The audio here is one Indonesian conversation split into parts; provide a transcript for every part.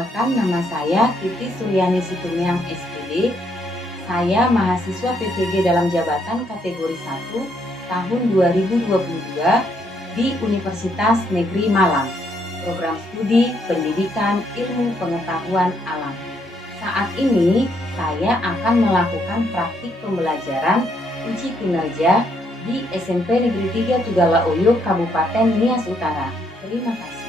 Perkenalkan, nama saya Titi Suryani Situmiang SPD. Saya mahasiswa PPG dalam jabatan kategori 1 tahun 2022 di Universitas Negeri Malang. Program studi Pendidikan Ilmu Pengetahuan Alam. Saat ini saya akan melakukan praktik pembelajaran uji kinerja di SMP Negeri 3 Tugalaoyo, Kabupaten Nias Utara. Terima kasih.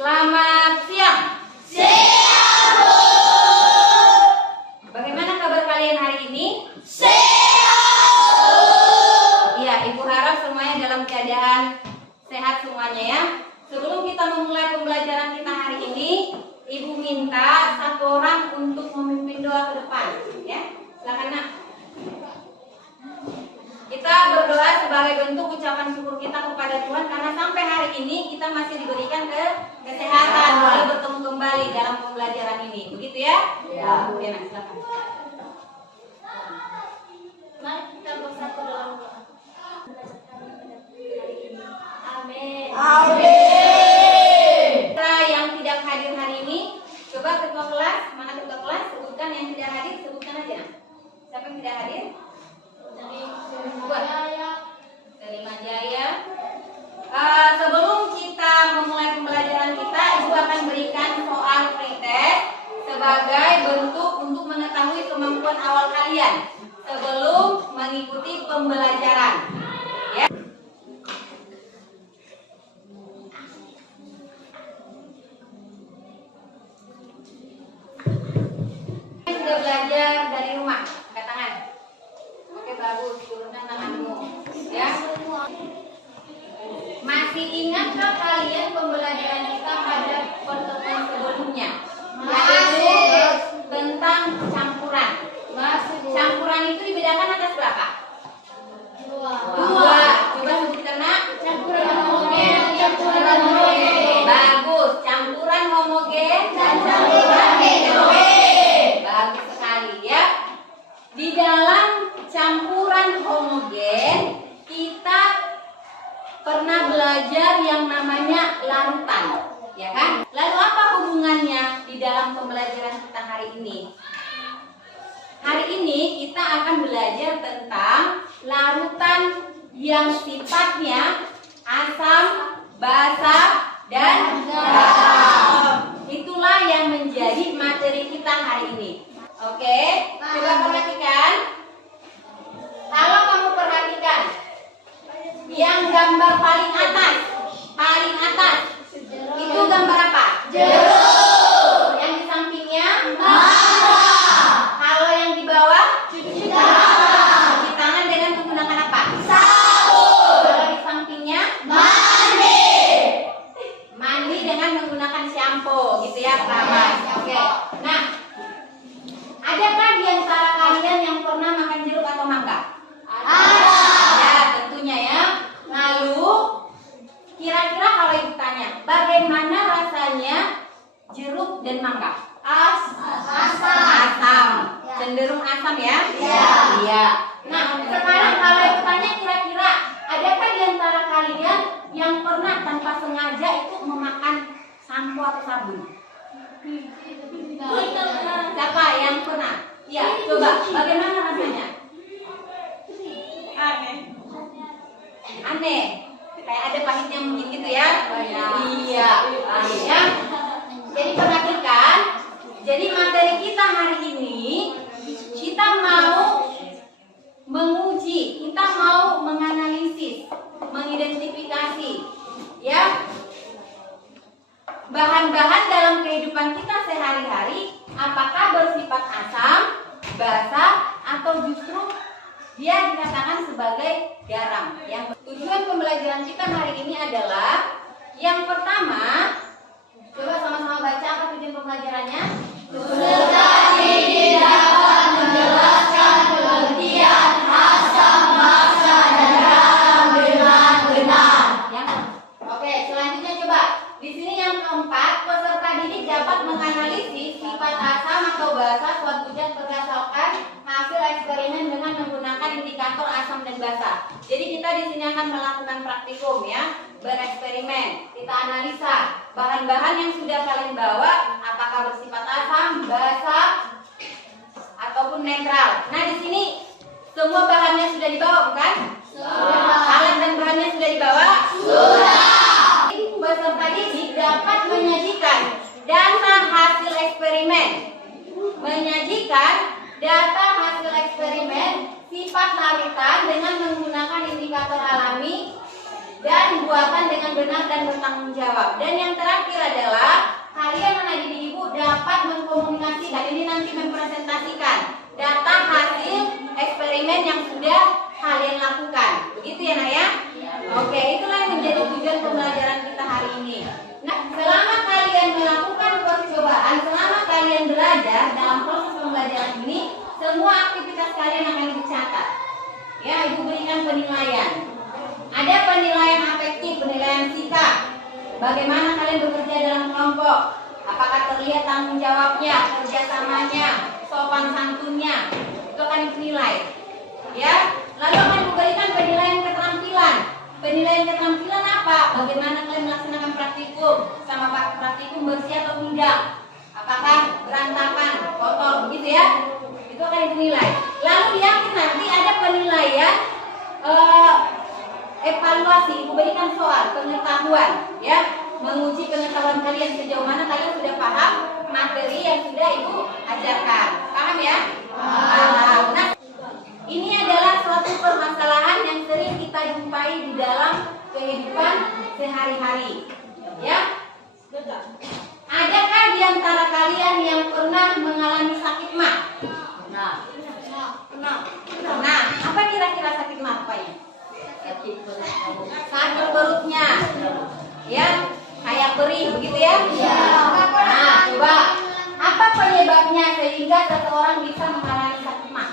Selamat siang. Siang, Bu. Bagaimana kabar kalian hari ini? Siang. Iya, Ibu harap semuanya dalam keadaan sehat semuanya ya. Sebelum kita memulai pembelajaran kita hari ini, Ibu minta satu orang untuk memimpin doa ke depan, ya. Silakan, Nak. Kita berdoa sebagai bentuk ucapan syukur kita kepada Tuhan karena sampai hari ini kita masih diberikan kesehatan boleh bertemu kembali dalam pembelajaran ini. Begitu ya? Ya. Oke, Nak, silakan. Mari kita bersatu dalam doa. Amin. Amin. Kita yang tidak hadir hari ini, coba ketua kelas, mana ketua kelas, sebutkan yang tidak hadir, sebutkan aja. Siapa yang tidak hadir? Terima Jaya. Sebelum kita memulai pembelajaran kita, Ibu akan berikan soal pretest sebagai bentuk untuk mengetahui kemampuan awal kalian sebelum mengikuti pembelajaran. Ya. Sudah belajar dari rumah, angkat tangan. Oke, bagus, turunkan tanganmu. Ya. Masih ingatkah kalian pembelajaran kita pada pertemuan sebelumnya? Yaitu tentang campuran. Campuran itu dibedakan atas berapa? Dua. Coba sebutkan, Nak. Campuran homogen dan campuran heterogen. Bagus. Campuran homogen dan campuran heterogen. Bagus sekali ya. Di dalam campuran homogen kita pernah belajar yang namanya larutan, ya kan? Lalu apa hubungannya di dalam pembelajaran kita hari ini? Hari ini kita akan belajar tentang larutan yang sifatnya asam, basa, dan garam. Itulah yang menjadi materi kita hari ini. Oke, coba perhatikan. Kalau kamu perhatikan yang gambar paling atas, itu gambar apa? Jeruk. Yang di sampingnya? Marah. Kalau yang di bawah? Cuci tangan. Cuci tangan dengan menggunakan apa? Sabun. Kalau di sampingnya? Mandi. Mandi dengan menggunakan shampoo, gitu ya, keramas. Oke. Nah, adakah di antara kalian yang pernah makan jeruk atau mangga? Ada. Ya, tentunya ya. Lalu, kira-kira kalau ibu tanya, bagaimana rasanya jeruk dan mangga? Asam. Cenderung asam ya? Iya. Iya. Nah, sekarang kalau ibu tanya kira-kira, adakah di antara kalian yang pernah tanpa sengaja itu memakan sampo atau sabun? Siapa yang pernah? Iya, coba. Bagaimana rasanya? Aneh. Kayak ada pahitnya mungkin gitu ya? Iya. Akhirnya, jadi perhatikan. Jadi materi kita hari ini, kita mau menguji, kita mau menganalisis, mengidentifikasi, ya, bahan-bahan dalam kehidupan kita sehari-hari, apakah bersifat asam, basa, atau justru dia dikatakan sebagai garam. Yang tujuan pembelajaran kita hari ini adalah yang pertama, coba sama-sama baca apa tujuan pembelajarannya? Berbagi di dalam praktikum ya, bereksperimen. Kita analisa bahan-bahan yang sudah kalian bawa apakah bersifat asam, basa, ataupun netral. Nah, di sini semua bahannya sudah dibawa bukan? Sudah. Alat dan bahannya sudah dibawa? Sudah. Peserta didik dapat menyajikan data hasil eksperimen. Menyajikan data hasil eksperimen sifat larutan dengan menggunakan indikator alami dan buatan dengan benar dan bertanggung jawab. Dan yang terakhir adalah kalian anak didik ibu dapat mengkomunikasikan, ini nanti mempresentasikan data hasil eksperimen yang sudah kalian lakukan. Begitu ya Naya? Oke, itulah yang menjadi tujuan pembelajaran kita hari ini. Nah, selama kalian melakukan percobaan, selama kalian belajar dalam proses pembelajaran ini, semua aktivitas kalian akan dicatat. Ya, ibu berikan penilaian. Ada penilaian afektif, penilaian sikap. Bagaimana kalian bekerja dalam kelompok? Apakah terlihat tanggung jawabnya, kerjasamanya, sopan santunnya? Itu akan dinilai. Ya, lalu akan diberikan penilaian keterampilan. Penilaian keterampilan apa? Bagaimana kalian melaksanakan praktikum? Sama praktikum bersih atau tidak? Apakah berantakan, kotor, begitu ya? Itu akan dinilai. Lalu di akhir nanti ada penilaian evaluasi. Ibu berikan soal pengetahuan, ya, menguji pengetahuan kalian sejauh mana kalian sudah paham materi yang sudah ibu ajarkan. Paham ya? Paham. Nah, ini adalah suatu permasalahan yang sering kita jumpai di dalam kehidupan sehari-hari. Ya? Adakah di antara kalian yang pernah mengalami sakit mah? Nah, apa kira-kira sakit mah apanya? Sakit perutnya. Ya, kayak perih begitu ya? Nah, coba apa penyebabnya sehingga seseorang bisa mengalami sakit mah?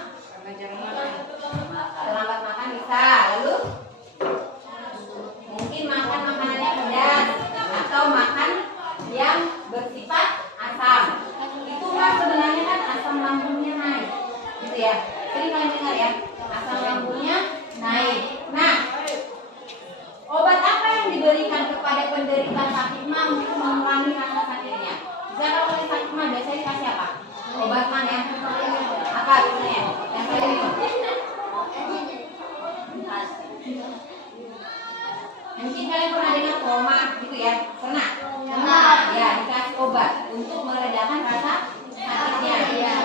Terlambat makan bisa, lalu mungkin makan makanan yang pedas atau makan yang bersifat asam. Itu mah sebenarnya kan asam lambungnya naik, gitu ya. Sering kalian dengar ya, asam lambungnya naik. Nah, obat apa yang diberikan kepada penderita sakit mah untuk mengurangi rasa sakitnya? Misalnya kalau kalian sakit mah biasanya dikasih apa? Obat mah ya? Apa biasanya? Yang kalian minum? Mungkin kalian pernah dengar koma gitu ya? Pernah? Ya, dikasih obat untuk meredakan rasa sakitnya.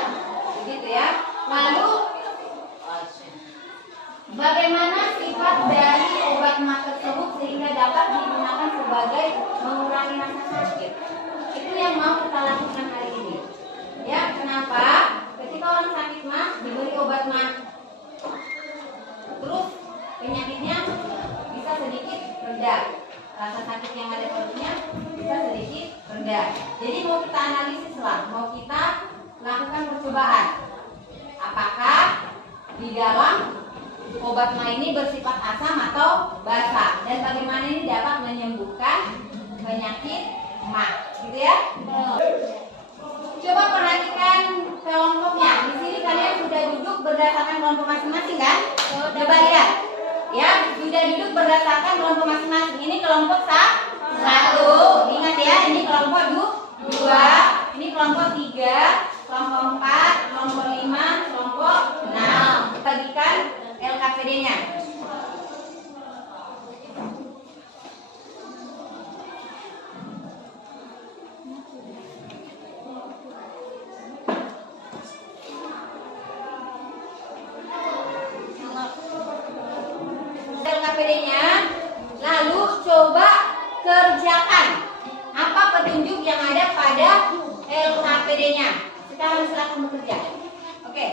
Begitu ya. Lalu bagaimana sifat dari obat mah tersebut sehingga dapat digunakan sebagai mengurangi rasa sakit? Itu yang mau kita lakukan hari ini. Ya, kenapa? Ketika orang sakit mah diberi obat mah, terus penyakitnya bisa sedikit reda, rasa sakit yang ada perutnya bisa sedikit reda. Jadi mau kita analisis lah, mau kita lakukan percobaan. Apakah di dalam obat mah ini bersifat asam atau basa, dan bagaimana ini dapat menyembuhkan penyakit mah, gitu ya? Coba perhatikan kelompoknya. Di sini kalian sudah duduk berdasarkan kelompok masing-masing kan? Coba lihat, ya, sudah duduk berdasarkan kelompok masing-masing. Ini kelompok satu. Ingat ya, ini kelompok dua, ini kelompok tiga, kelompok 4, kelompok 5, kelompok 6. Bagikan LKPD-nya. LKPD-nya, lalu coba kerjakan apa petunjuk yang ada pada LKPD-nya. Sekarang silakan bekerja. Oke.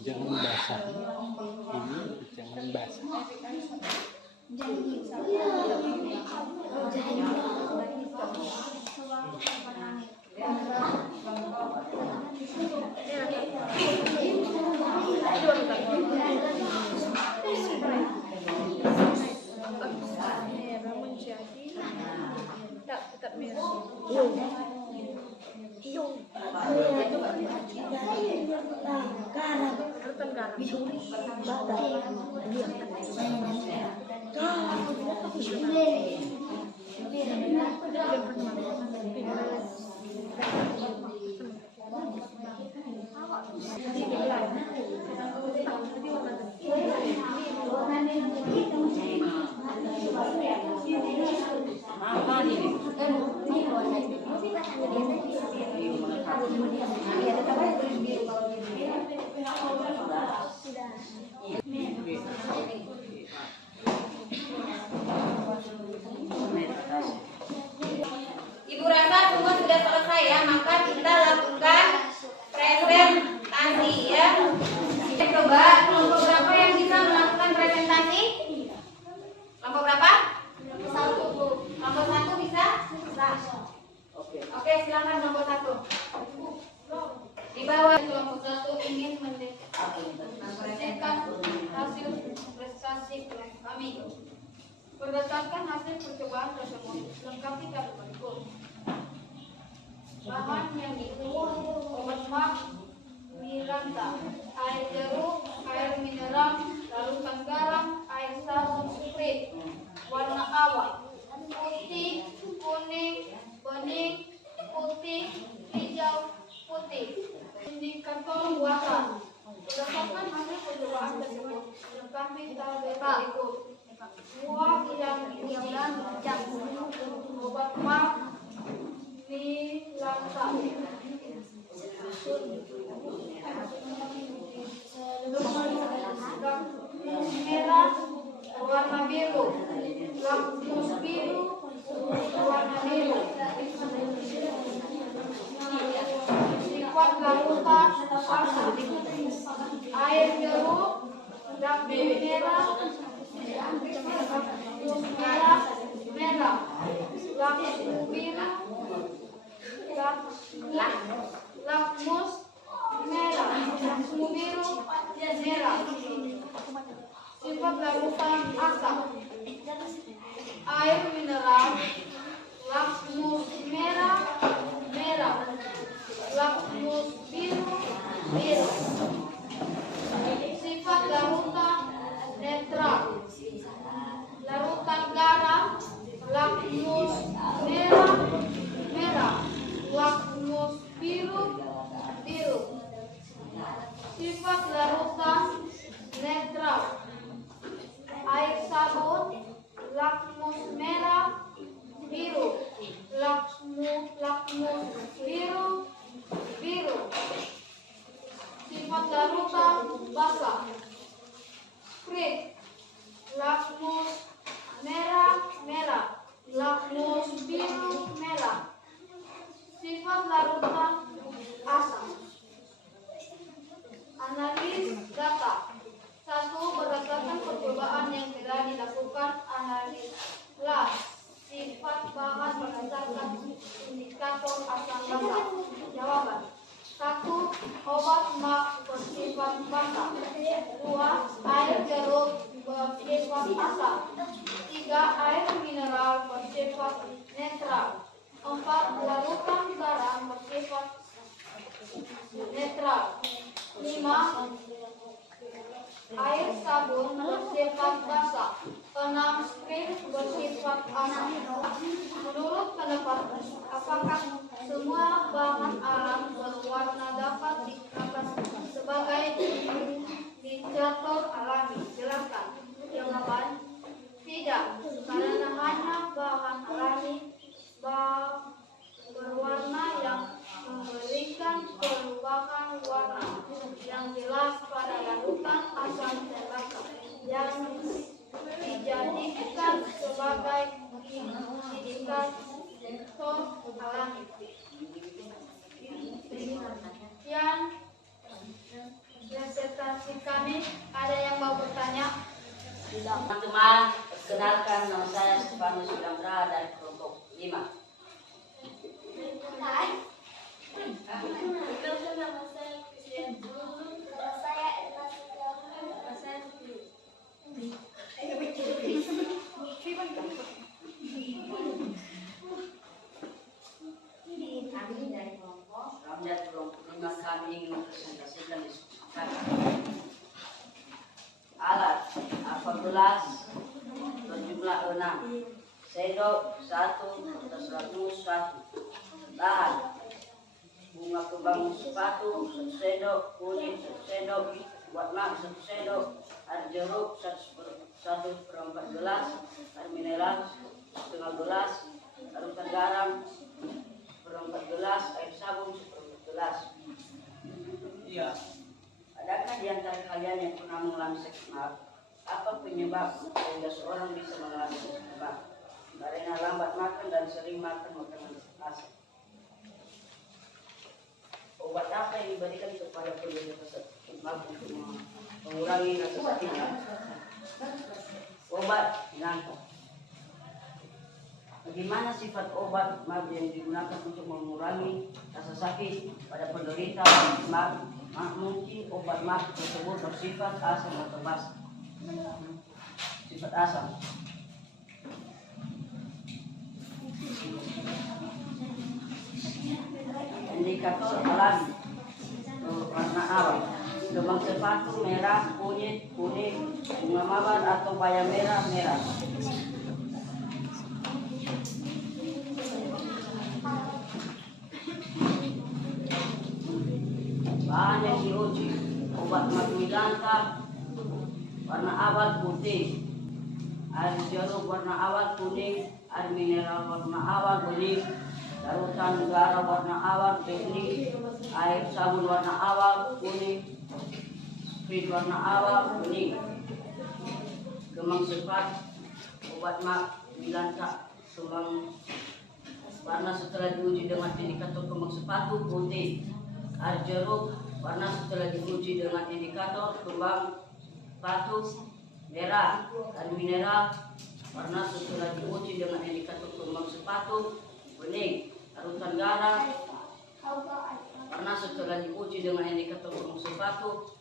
Jangan basah. Ini jangan basah. Ibu rasa semua sudah selesai ya, maka kita lakukan presentasi ya. Coba kelompok berapa yang bisa melakukan presentasi? Kelompok berapa? Kelompok satu bisa? Oke, silakan kelompok satu. Di bawah kelompok satu ingin mempresentasikan hasil prestasi kami. Berdasarkan hasil percobaan tersebut, lengkapi tabel berikut. Bahan yang dibutuhkan: obat mak, miranda, air jeruk, air mineral, larutan garam, air sabun spray, warna awal, putih, kuning, bening, putih, hijau, putih. Indikator buatan. Berdasarkan hasil percobaan tersebut, lengkapi tabel berikut. Buah yang diinginkan, obat mak, milanta, merah, warna biru, lakmus biru, warna biru. Sifat larutan asam, air jeruk, merah, merah, lakmus biru, lakmus merah, lakmus biru, merah. Sifat larutan asam, air mineral, lakmus merah, merah, lakmus biru, biru. Sifat larutan netral, larutan garam, lakmus merah, merah, lakmus biru, biru. Sifat larutan netral, air sabun, lakmus merah, biru, lakmus biru, biru. Sifat larutan basah, sprit, lakmus merah, merah, lakmus biru, merah. Sifat larutan asam. Analis data. 1. Berdasarkan percobaan yang telah dilakukan, analislah sifat bahan berdasarkan indikator asam basa. Jawaban. 1. Obat mak bersifat basa. 2. Air jeruk bersifat asam. 3. Air mineral bersifat netral. 4. Larutan garam bersifat Netral. 5. Air sabun bersifat basah. 6. Spirit bersifat asam. Menurut pendapat, apakah semua bahan alam berwarna dapat digunakan sebagai indikator alami? Jelaskan. Jawaban: tidak, karena hanya bahan alami berwarna yang memberikan perubahan warna yang jelas pada larutan asam tembakau yang dijadikan sebagai indikator alami. Sekian presentasi kami. Ada yang mau bertanya? Teman-teman, perkenalkan nama saya Stefanus Yudamra dari kelompok 5. Perkenalkan nama saya Christian Zulun. Nama saya Elma Sita. Nama saya Kami dari kelompok Kami dari kelompok 5 kami ingin mempresentasikan diskusi kami. Alat A14 berjumlah 6, sendok 1 atau 101, bahan bunga kembang sepatu 1 sendok, kunyit 1 sendok, buat mak 1 sendok, air jeruk 1/4 gelas, air mineral 1/2 gelas, larutan garam 1/4 gelas, air sabun 1/4 gelas. Iya. Adakah di antara kalian yang pernah mengalami sakit maag? Apa penyebab sehingga seorang bisa mengalami sakit maag? Karena lambat makan dan sering makan makanan asam. Obat apa yang diberikan kepada penderita sakit maag untuk mengurangi rasa sakitnya? Obat penangkal. Bagaimana sifat obat maag yang digunakan untuk mengurangi rasa sakit pada penderita sakit maag? Mungkin obat maag tersebut bersifat asam atau basa. Sifat asam. Indikator alami warna awal. Kembang sepatu merah, kunyit, kuning, bunga mawar atau bayam merah, merah. Bahan yang diuji: obat magmilanta warna awal putih, air jeruk warna awal kuning, air mineral warna awal bening, larutan garam warna awal bening, air sabun warna awal kuning, spirit warna awal bening. Kembang sepat obat magmilanta kembang warna setelah diuji dengan indikator kembang sepatu putih. Air jeruk warna setelah diuji dengan indikator kembang sepatu merah. Air mineral warna setelah diuji dengan indikator kembang sepatu bening. Larutan garam warna setelah diuji dengan indikator kembang sepatu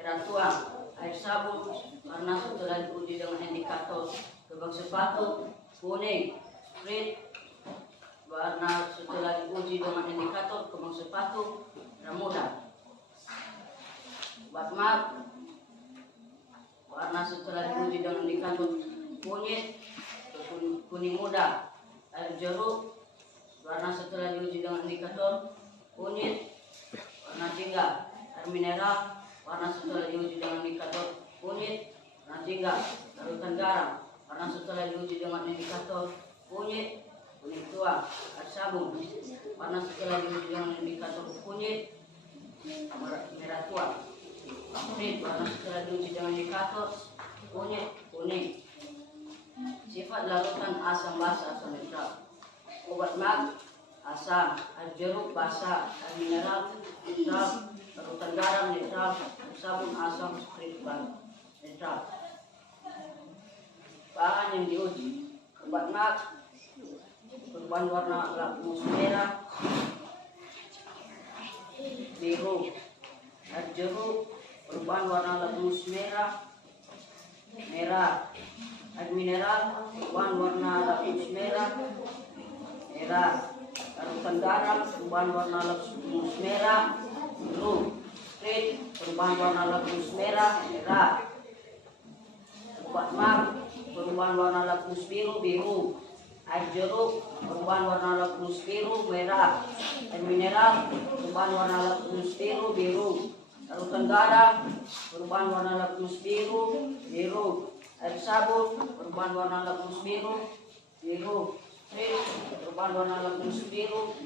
merah tuang. Air sabun warna setelah diuji dengan indikator kembang sepatu kuning. Spirit warna setelah diuji dengan indikator kembang sepatu merah muda. Obat maag warna setelah diuji dengan indikator kunyit kuning muda. Air jeruk warna setelah diuji dengan indikator kunyit warna jingga. Air mineral warna setelah diuji dengan indikator kunyit warna jingga. Larutan garam warna setelah diuji dengan indikator kunyit kuning tua. Air sabun warna setelah diuji dengan indikator kunyit merah tua. Spirit warna setelah diuji dengan indikator kunyit kuning. Sifat larutan asam basa atau netral. Obat maag asam, air jeruk basa, air mineral netral, larutan garam netral, sabun asam, spirit netral. Bahan yang diuji: obat maag perubahan warna lakmus merah, biru. Air jeruk perubahan warna lakmus merah, merah. Air mineral perubahan warna lakmus merah, merah. larutan garam, perubahan warna lakus merah, biru. Sprit, perubahan warna lakus merah, merah. Obat mak, perubahan warna lakus biru, biru. Air jeruk, perubahan warna lakus biru, merah. Air mineral, perubahan warna lakus biru, biru. Larutan garam, perubahan warna lakus biru, biru. Air sabun, perubahan warna lakus biru, biru. Sprit, perubahan warna lakus biru,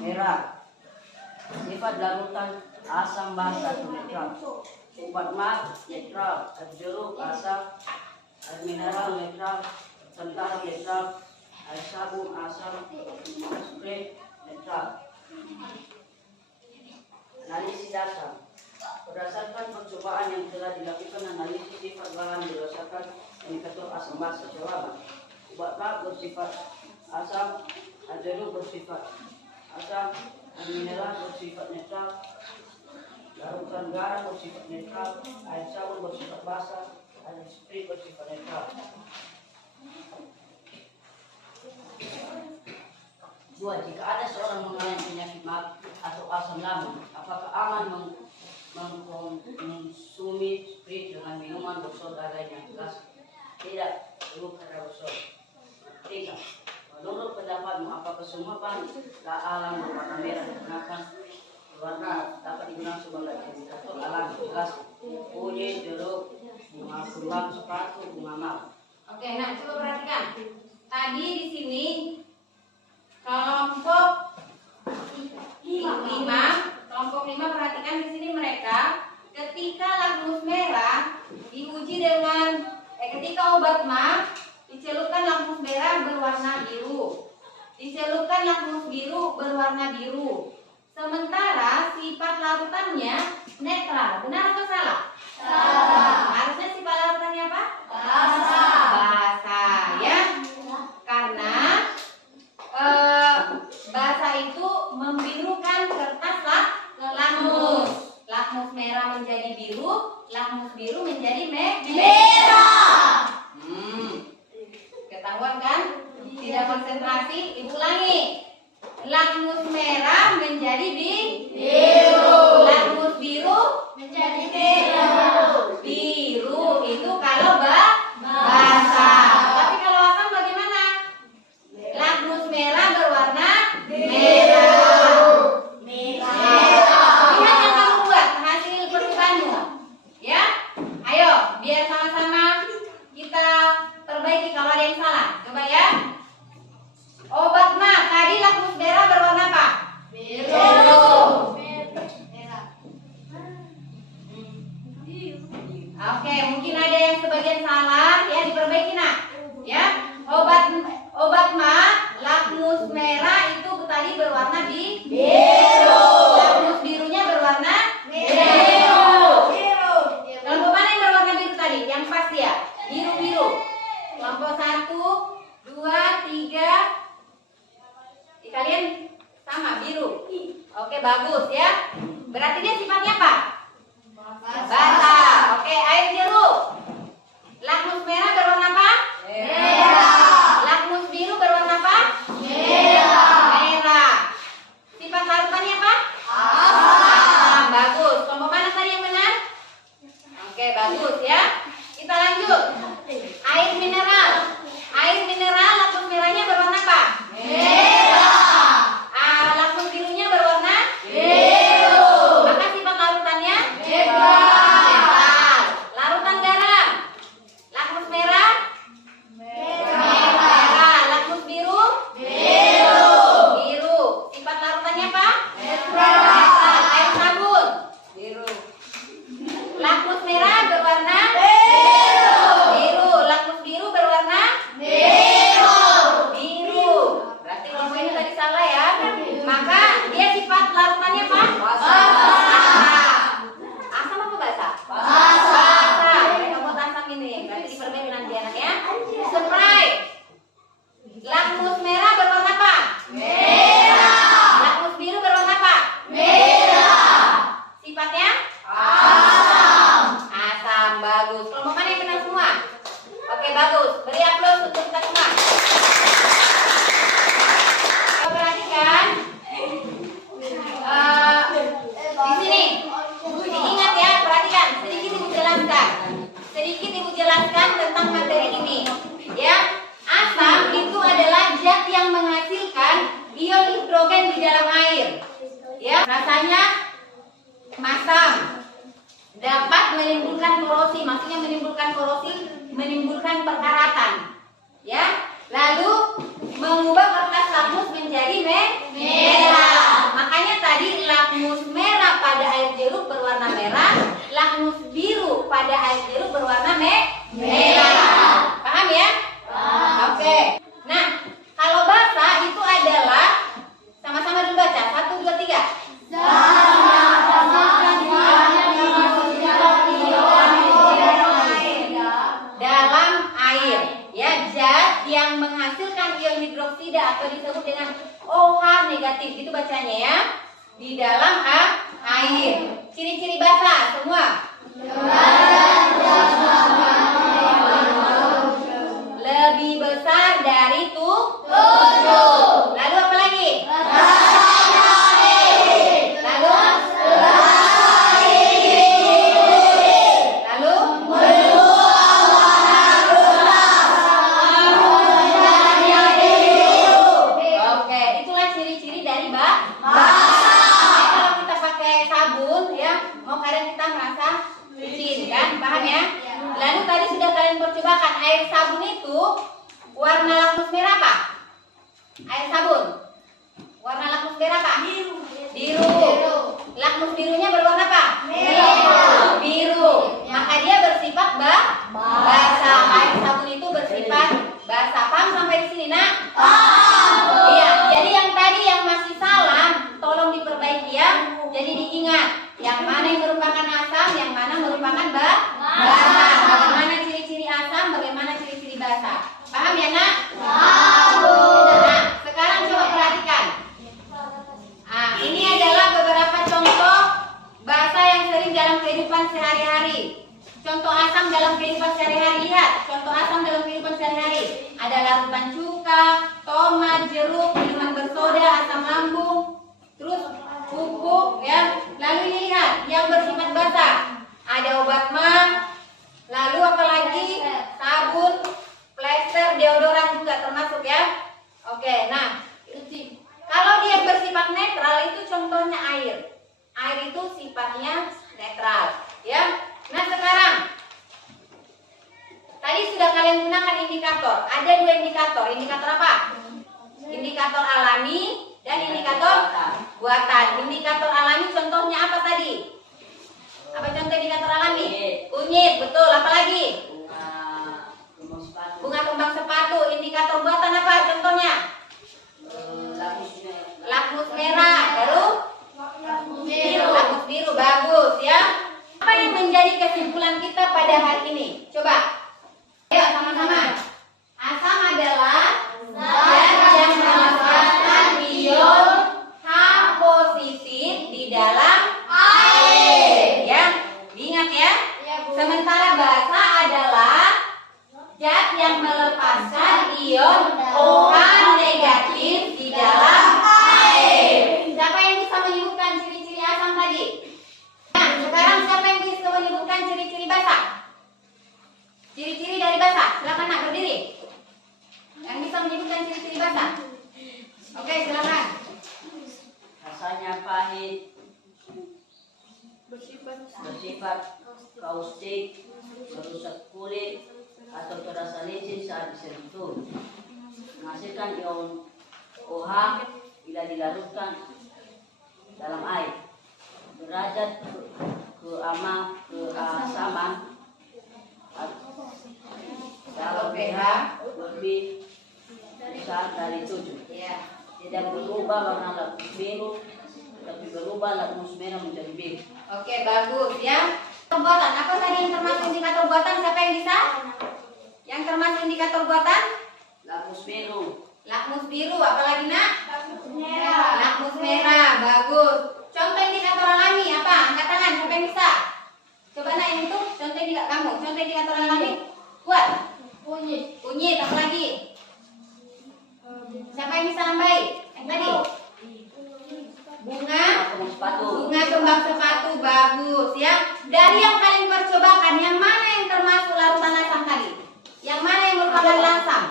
merah. Sifat larutan asam basa atau netral. Obat mat netral, air jeruk asam, air mineral netral, tentara netral, air sabun asam, spray netral. Analisis dasar. Berdasarkan percobaan yang telah dilakukan, analisis sifat bahan berdasarkan indikator asam basa. Jawaban: obat mat bersifat asam, air jeruk bersifat asam, air mineral bersifat netral, larutan garam bersifat netral, air sabun bersifat basah, air spray bersifat netral. 2. Jika ada seorang mengalami penyakit mah atau asam lambung, apakah aman mengkonsumi sprit dengan minuman bersoda lainnya? Jelas tidak, perlu karena bersoda. 3. Menurut pendapatmu, apakah semua bahan alam berwarna merah digunakan warna dapat digunakan sebagai indikator alami? Jelas. Uji, jeruk, bunga kembang, sepatu, bunga mal. Oke, nah coba perhatikan. Tadi di sini kelompok 5 perhatikan di sini mereka ketika lakmus merah diuji dengan ketika obat mah dicelupkan lakmus merah berwarna biru, dicelupkan lakmus biru berwarna biru. Sementara sifat larutannya netral. Benar atau salah? Salah. Harusnya sifat larutannya apa? Basah. Basah, ya. Karena basah itu membirukan kertas lakmus. Lakmus merah menjadi biru, lakmus biru menjadi merah. Ketahuan kan? Tidak konsentrasi, diulangi. Lakmus merah menjadi biru. Lakmus biru Menjadi biru. biru itu kalau basah. Tapi kalau asam bagaimana? Lakmus merah berwarna merah. Lihat yang kamu buat hasil percobaanmu, ya. Ayo, biar sama-sama kita perbaiki kalau ada yang salah. Coba ya. Obat mah tadi lakmus merah berwarna apa? Biru. Oke, mungkin ada yang sebagian salah, ya diperbaiki nak. Ya, obat mah lakmus merah itu tadi berwarna biru. Lakmus birunya berwarna biru. Kelompok mana yang berwarna biru tadi? Yang pas ya, biru. Kelompok 1, 2, 3. Kalian sama biru. Oke, bagus ya. Berarti dia sifatnya apa? Basah. Oke, air jeruk. Lakmus merah berwarna apa? Merah. Lakmus biru berwarna apa? Merah. Sifat larutannya apa? Asam. Bagus. Kelompok mana tadi yang benar? Oke, bagus ya. Kita lanjut. Air mineral. Air mineral lakmus merahnya berwarna apa? Lakmus birunya berwarna biru. Maka sifat larutannya netral. Larutan garam. Lakmus merah merah. Lakmus biru biru. Sifat larutannya apa? Netral. Air sabun biru. Lakmus merah berwarna biru. Lakmus biru berwarna biru. Berarti kelompok ini tadi salah ya. Maka dia sifat larutannya apa? Asam apa basah? Basah. Mereka buat asam ini. Berarti diperbaiki nanti anaknya. Spray. Lakmus merah berwarna apa? Merah. Lakmus biru berwarna apa? Merah. Sifatnya? Asam. Bagus. Kelompok mana yang benar semua? Oke, bagus. Beri aplaus untuk kita semua. Perhatikan. yang menghasilkan ion hidroksida atau disebut dengan OH negatif, itu bacanya ya, di dalam air. Ciri-ciri basa semua. Lebih besar dari tujuh. Lalu apa lagi? Lalu? Lalu? Oke, itulah ciri-ciri dari basa. Kalau kita pakai sabun ya, mau kadang kita merasa licin kan, paham ya? Lalu tadi sudah kalian percobakan air sabun itu warna lakmus merah apa? Air sabun warna lakmus merah apa? Biru. Lakmus birunya berwarna apa? Biru. Maka dia bersifat basah. Air sabun itu bersifat basah. Paham sampai di sini, Nak? Iya. Jadi yang tadi yang masih salah, tolong diperbaiki ya. Jadi diingat yang mana yang merupakan asam, yang mana merupakan basah. Bagaimana ciri-ciri asam, bagaimana ciri-ciri basah. Paham ya, Nak? Nah, sekarang coba perhatikan. Ini adalah beberapa contoh bahasa yang sering dalam kehidupan sehari-hari. Contoh asam dalam kehidupan sehari-hari. Lihat, contoh asam dalam kehidupan sehari-hari. Ada larutan cuka, tomat, jeruk, minuman bersoda, asam lambung, terus pupuk ya. Lalu ini lihat, yang bersifat basah. Ada obat mah, lalu apalagi sabun, plester, deodoran juga termasuk ya. Oke, nah kalau dia bersifat netral itu contohnya air. Air itu sifatnya netral, ya. Nah sekarang, tadi sudah kalian gunakan indikator. Ada dua indikator. Indikator apa? Indikator alami dan indikator buatan. Indikator alami contohnya apa tadi? Apa contoh indikator alami? Kunyit, betul. Apa lagi? Bunga kembang sepatu. Indikator buatan apa contohnya? Lakmus merah, baru lakmus biru, bagus ya. Apa yang menjadi kesimpulan kita pada hari ini? Coba, ayo sama-sama. Asam adalah zat yang melepaskan ion H positif di dalam air. Ya, ingat ya. Sementara basa adalah zat yang melepaskan ion OH negatif di dalam air. Siapa yang bisa menyebutkan ciri-ciri asam tadi? Nah, sekarang siapa yang bisa menyebutkan ciri-ciri basa? Ciri-ciri dari basa. Silakan Nak berdiri. Yang bisa menyebutkan ciri-ciri basa. Oke, silakan. Rasanya pahit, bersifat kaustik, merusak kulit, atau terasa licin saat disentuh. Menghasilkan ion OH bila dilarutkan dalam air. Derajat keasaman dalam pH lebih besar dari 7. Ya. Tidak berubah warna lakmus biru, tapi berubah lakmus merah menjadi biru. Oke, bagus ya. Buatan, apa tadi yang termasuk indikator buatan? Siapa yang bisa? Yang termasuk indikator buatan? Lakmus biru. Lakmus biru, apalagi Nak? Lakmus merah, bagus. Contoh indikator alami apa? Angkat tangan, siapa yang bisa? Coba Nak yang itu, contoh indikator kamu. Contoh indikator alami, kuat. Kunyit, apa lagi? Siapa yang bisa nambahin? Yang tadi? Bunga kembang sepatu, bagus ya. Dari yang kalian percobakan, yang mana yang termasuk larutan asam tadi? Yang mana yang merupakan asam?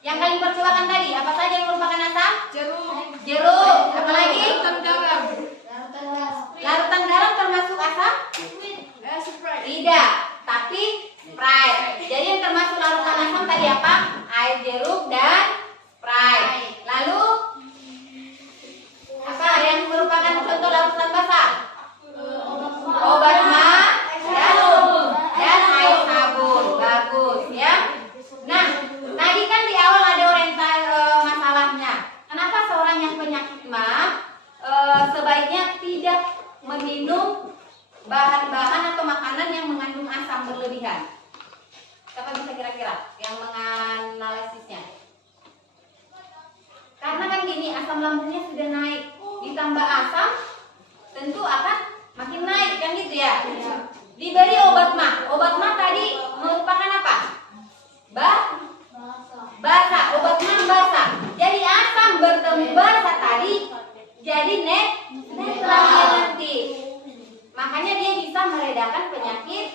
Yang kalian percobakan tadi, apa saja yang merupakan asam? Jeruk, apa lagi? Larutan garam termasuk asam? Tidak, tapi Sprite. Jadi yang termasuk larutan asam tadi apa? Air jeruk dan Sprite. Lalu apa yang merupakan contoh larutan basah? Obat mah dan air sabun. Bagus ya. Nah, tadi kan di awal ada masalahnya. Kenapa seorang yang penyakit mah sebaiknya tidak meminum bahan-bahan atau makanan yang mengandung asam berlebihan? Siapa bisa kira-kira yang menganalisisnya? asam lambungnya sudah naik, ditambah asam, tentu akan makin naik, kan gitu ya? Diberi obat mah tadi merupakan apa? Basa, obat mah basa. Jadi asam bertemu basa tadi, jadi netral dia nanti. Makanya dia bisa meredakan penyakit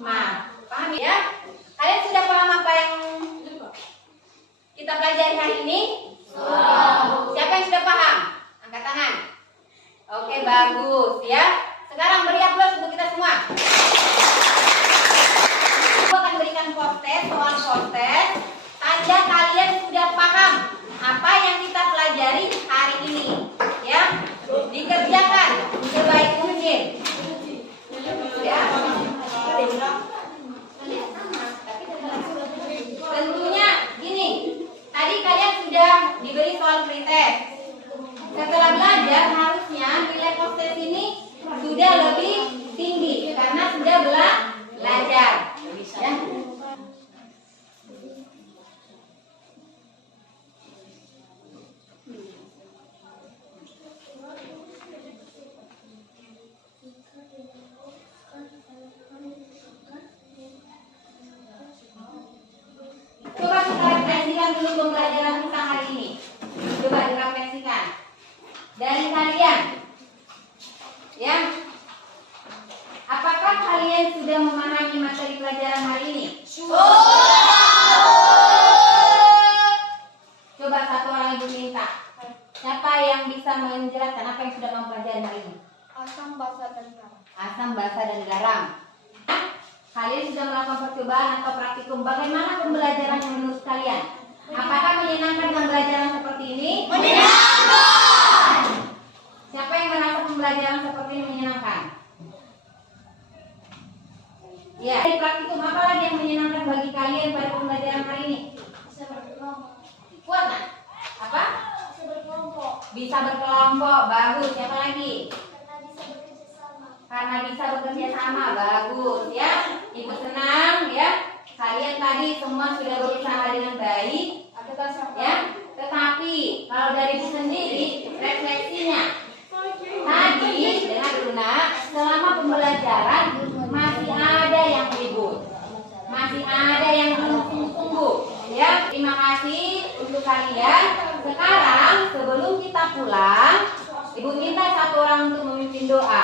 mah. Paham ya? Kalian sudah paham apa yang kita pelajari hari ini? Siapa yang sudah paham? Angkat tangan. Oke, bagus ya. Sekarang beri aplaus untuk kita semua. Aku akan berikan kontes, soal kontes. Tanda kalian sudah paham apa yang kita pelajari hari ini, ya? Dikerjakan sebaik mungkin. Ya. Tentunya gini. Tadi kalian sudah diberi soal pretest. Setelah belajar harusnya nilai kontes ini sudah lebih tinggi karena sudah belajar. Ya. Coba kita refleksikan dulu pembelajaran kita hari ini. Coba direfleksikan. Dari kalian, ya, apakah kalian sudah memahami materi pelajaran hari ini? Coba satu orang ibu minta. Siapa yang bisa menjelaskan apa yang sudah kamu pelajari hari ini? Asam, basa, dan garam. Asam, basa, dan garam. Kalian sudah melakukan percobaan atau praktikum. Bagaimana pembelajaran yang menurut kalian? Apakah menyenangkan pembelajaran seperti ini? Menyenangkan. Siapa yang merasa pembelajaran seperti ini menyenangkan? Ya, di praktikum apa lagi yang menyenangkan bagi kalian pada pembelajaran hari ini? Bisa berkelompok. Kuat nggak? Apa? Bisa berkelompok. Bisa berkelompok, bagus. Siapa lagi? Karena bisa bekerja sama. Karena bisa bekerja sama, bagus ya. Ibu senang ya. Kalian tadi semua sudah berusaha dengan baik, ya. Tetapi kalau dari ibu sendiri refleksinya, tadi dengan Luna selama pembelajaran masih ada yang ribut, masih ada yang belum sungguh-sungguh, ya. Terima kasih untuk kalian. Sekarang sebelum kita pulang, ibu minta satu orang untuk memimpin doa.